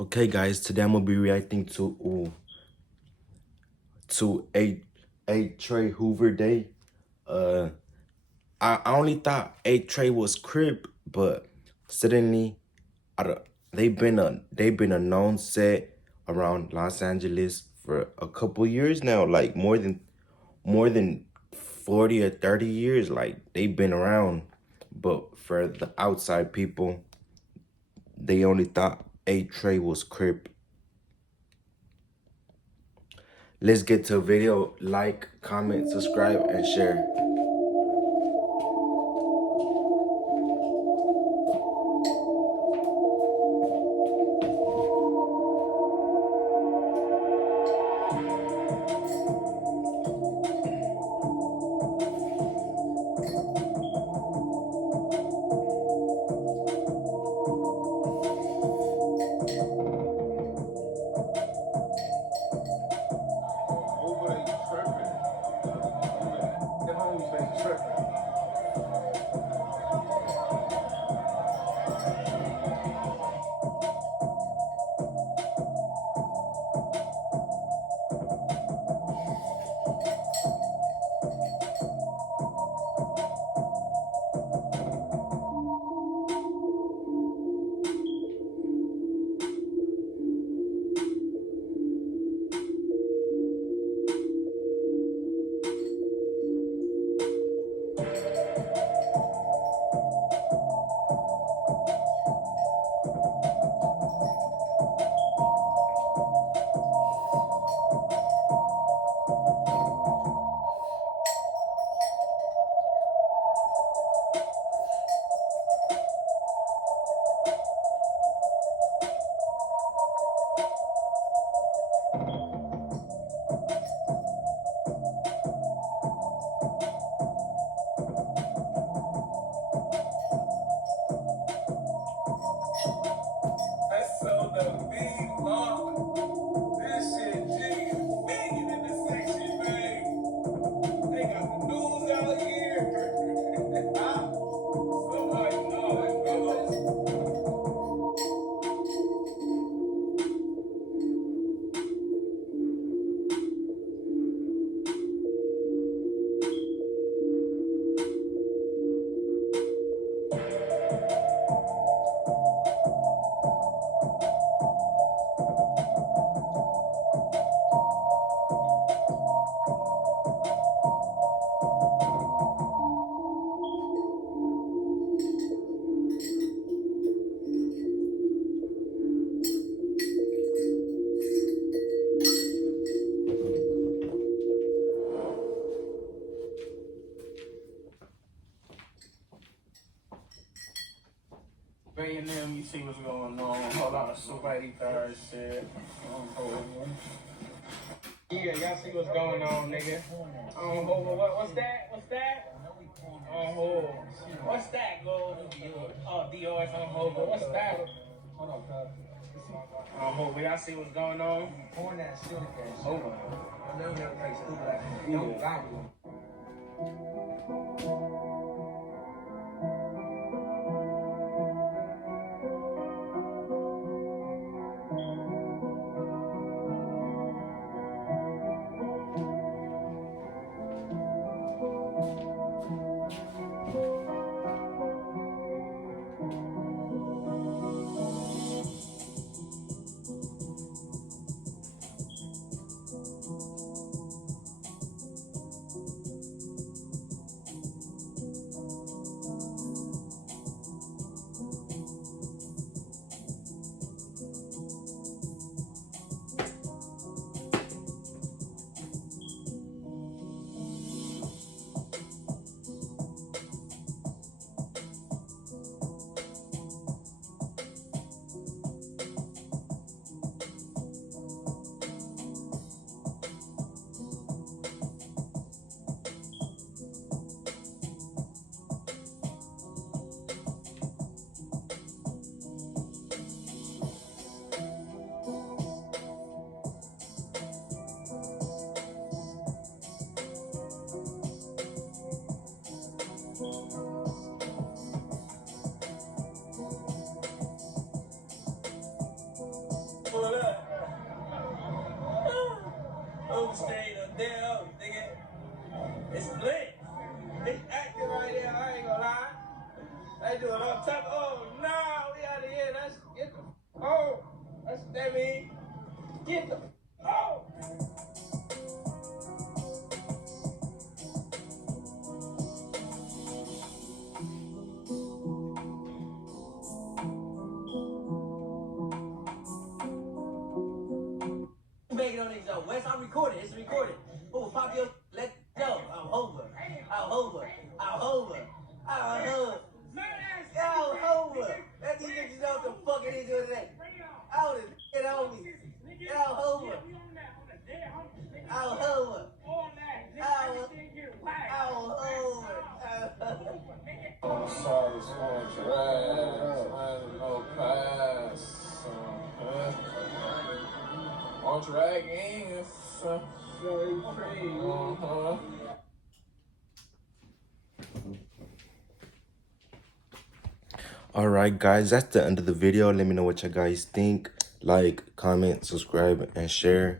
Okay, guys, today I'm gonna be reacting to a Trey Hoover day. Uh, I only thought a Trey was crib, but suddenly, they've been a known set around Los Angeles for a couple years now, like more than 40 or 30 years. Like they've been around, but for the outside people, they only thought a Trey was crib. Let's get to a video. Like, comment, subscribe, and share. Over they tripping. Them homies been tripping. I sold the big lock. This shit G banging in the section, man. They got the news out here. Somebody know it, bro. Banging them, you see what's going on. Hold on, somebody third shit. Yeah, y'all see what's going on, nigga. What's that? What's that? On hold. What's that, go? Oh, Dior's on hold. What's that? Hold on, cuz. On hold. Y'all see what's going on? Pouring that shit again. Over. I know never play stupid like that. Don't value. there, nigga. It's split. It's active right there. I ain't gonna lie. They do it on top. Oh no, we out of here. That's get the. Oh, that's what that mean. Get the. Oh. Make it on these though. Wes, I'm recording. It's recorded. Oh, pop your. Let's go. I'm Hoover. I'm Hoover. I'm Hoover. I'm Hoover. I'm Hoover. Let these niggas know what the fuck it is doing today. Out of it on me. I'm Hoover. I'm Hoover. I'm sorry, it's on trash. Man, no pass. On dragons. All right, guys, that's the end of the video. Let me know what you guys think. Like, comment, subscribe, and share.